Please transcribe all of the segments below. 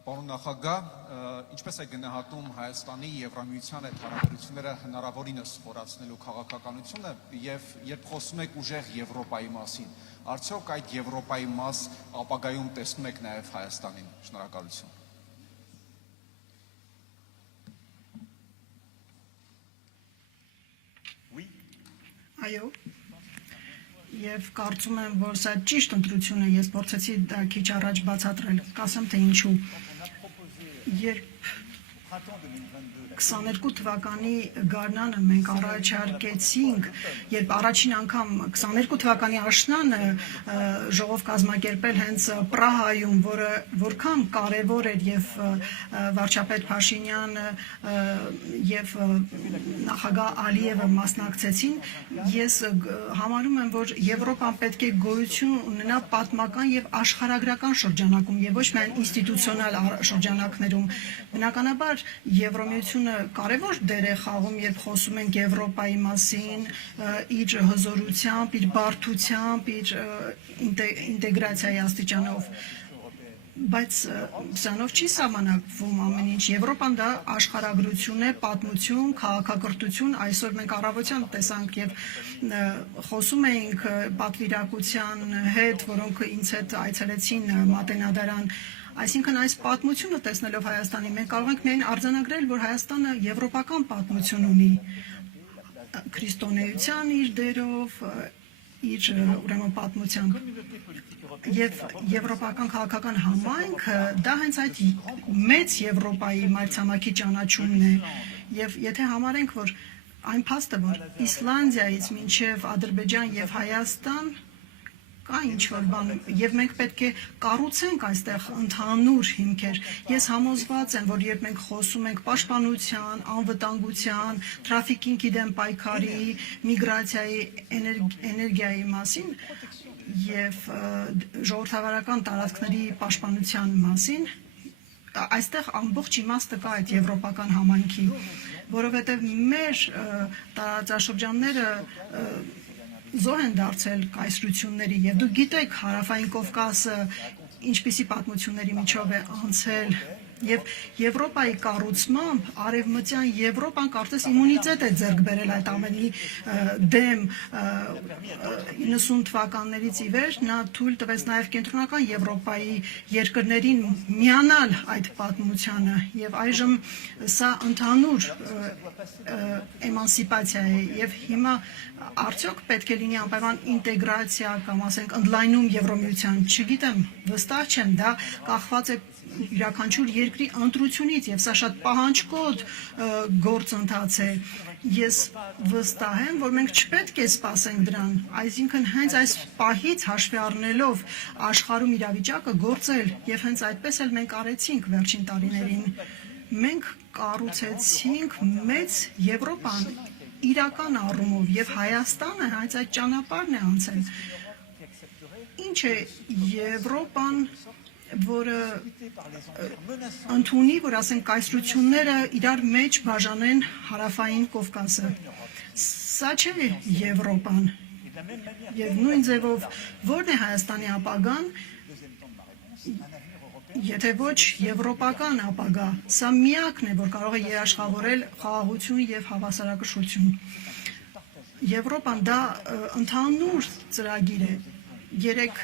Պարոն նախագահ, ինչպես է գնահատում Հայաստանի Եվրամիության հետ հարաբերությունները հնարավորինս խորացնելու քաղաքականությունը եւ երբ խոսում եք ուժեղ Եվրոպայի մասին, արդյոք այդ Եվրոպայի մաս ապագայում տեսնում եք նաեւ Հայաստանին։ Շնորհակալություն։ Այո, եւ կարծում եմ, որ սա ճիշտ ընտրություն է, ես փորձեցի դա քիչ առաջ բացատրել, կասեմ թե ինչու։ Երբ 22 թվականի գարնանը մենք առաջարկեցինք, երբ առաջին անգամ 22 թվականի աշնանը ժողով կազմակերպել հենց Պրահայում, որը որքան կարևոր էր եւ վարչապետ Փաշինյանը եւ նախագահ Ալիևը մասնակցեցին, ես համարում եմ, որ Եվրոպան պետք է գոյություն ունենա պատմական եւ աշխարհագրական շրջանակում եւ ոչ միայն ինստիտուցիոնալ շրջանակներում։ Բնականաբար Եվրոմիությունը կարևոր դեր է խաղում, երբ խոսում ենք Եվրոպայի մասին, իր հզորությամբ, իր բարդությամբ, իր ինտեգրացիայի աստիճանով, բայց սրանով չի սահմանվում ամեն ինչ։ Եվրոպան դա աշխարհագրություն է, պատմություն, քաղաքակրթություն, այսօր մենք առավոտյան տեսանք եւ խոսում էինք պատվիրակության հետ, որոնք ինձ հետ այցելեցին Մատենադարան։ Այսինքն այս պատմությունը տեսնելով Հայաստանի, մենք կարող ենք միայն արձանագրել, որ Հայաստանը եվրոպական պատմություն ունի, քրիստոնեության իր դերով, իր ուրեմն պատմությամբ եւ եվրոպական քաղաքական համայնքը դա հենց այդ մեծ Եվրոպայի մայրցամաքի ճանաչումն է եւ եթե համարենք, որ այն փաստը, որ Իսլանդիայից մինչեւ Ադրբեջան եւ Հայաստան կա ինչ-որ բան եւ մենք պետք է կառուցենք այստեղ ընդհանուր հիմքեր։ Ես համոզված եմ, որ երբ մենք խոսում ենք պաշտպանության, անվտանգության, թրաֆիկինգի դեմ պայքարի, միգրացիայի, էներգիայի մասին եւ ժողովրդավարական տարածքների պաշտպանության մասին, այստեղ ամբողջ իմաստը կա այդ եվրոպական համայնքի, որովհետեւ մեր տարածաշրջանները զոհ են դարձել կայսրությունների եւ դուք գիտեք Հարավային Կովկասը ինչպիսի պատմությունների միջով է անցել եւ Եվրոպայի կառուցմամբ արևմտյան Եվրոպան կարծես իմունիտետ է ձեռք բերել այդ ամենի դեմ 90 թվականներից ի վեր նա թույլ տվեց նաեւ կենտրոնական Եվրոպայի երկրներին միանալ այդ պատմությանը եւ այժմ սա ընդհանուր էմանսիպացիա է եւ հիմա արդյոք պետք է լինի անպայման ինտեգրացիա կամ ասենք ընդլայնում Եվրոմիության, չգիտեմ, վստահ չեմ, դա կախված է յուրաքանչյուր երկրի ընտրությունից եւ սա շատ պահանջկոտ գործընթաց է։ Ես վստահ եմ, որ մենք չպետք է սպասենք դրան, այսինքն հենց այս պահից հաշվի առնելով աշխարհում իրավիճակը գործել եւ հենց այդպես էլ մենք արեցինք վերջին տարիներին։ Մենք կառուցեցինք մեծ Եվրոպան իրական առումով եւ Հայաստանը հենց այդ ճանապարհն է անցել։ Ինչ է Եվրոպան, որը ընդունի, որ ասենք կայսրությունները իրար մեջ բաժանեն Հարավային Կովկասը։ Սա չէ Եվրոպան։ Եվ նույն ձևով ո՞րն է Հայաստանի ապագան, եթե ոչ եվրոպական ապագա, սա միակն է, որ կարող է երաշխավորել խաղաղություն եւ հավասարակշռություն։ Եվրոպան դա ընդհանուր ծրագիր է։ Երեք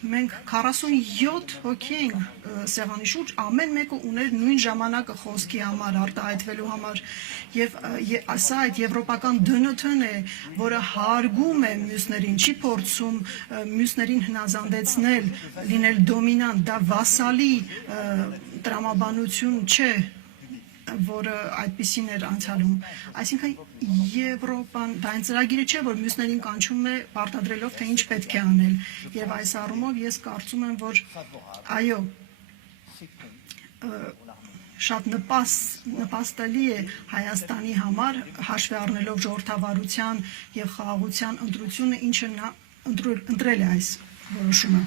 մենք 47 հոգի ենք սեղանի շուրջ, ամեն մեկը ուներ նույն ժամանակը խոսքի համար, արտահայտվելու համար եւ սա այդ եվրոպական դնոթն է, որը հարգում է մյուսներին, չի փորձում մյուսներին հնազանդեցնել, լինել դոմինանտ, դա վասալի տրամաբանություն չէ, որը այդպիսին էր անցյալում։ Այսինքն Եվրոպան դա այն ծրագիրը չէ, որ մյուսներին կանչում է պարտադրելով, թե ինչ պետք է անել։ Եվ այս առումով ես կարծում եմ, որ այո, շատ նպաստելի է Հայաստանի համար հաշվի առնելով ժողովրդավարության եւ խաղաղության ընտրությունը, ինչը նա ընտրել է այս որոշումը։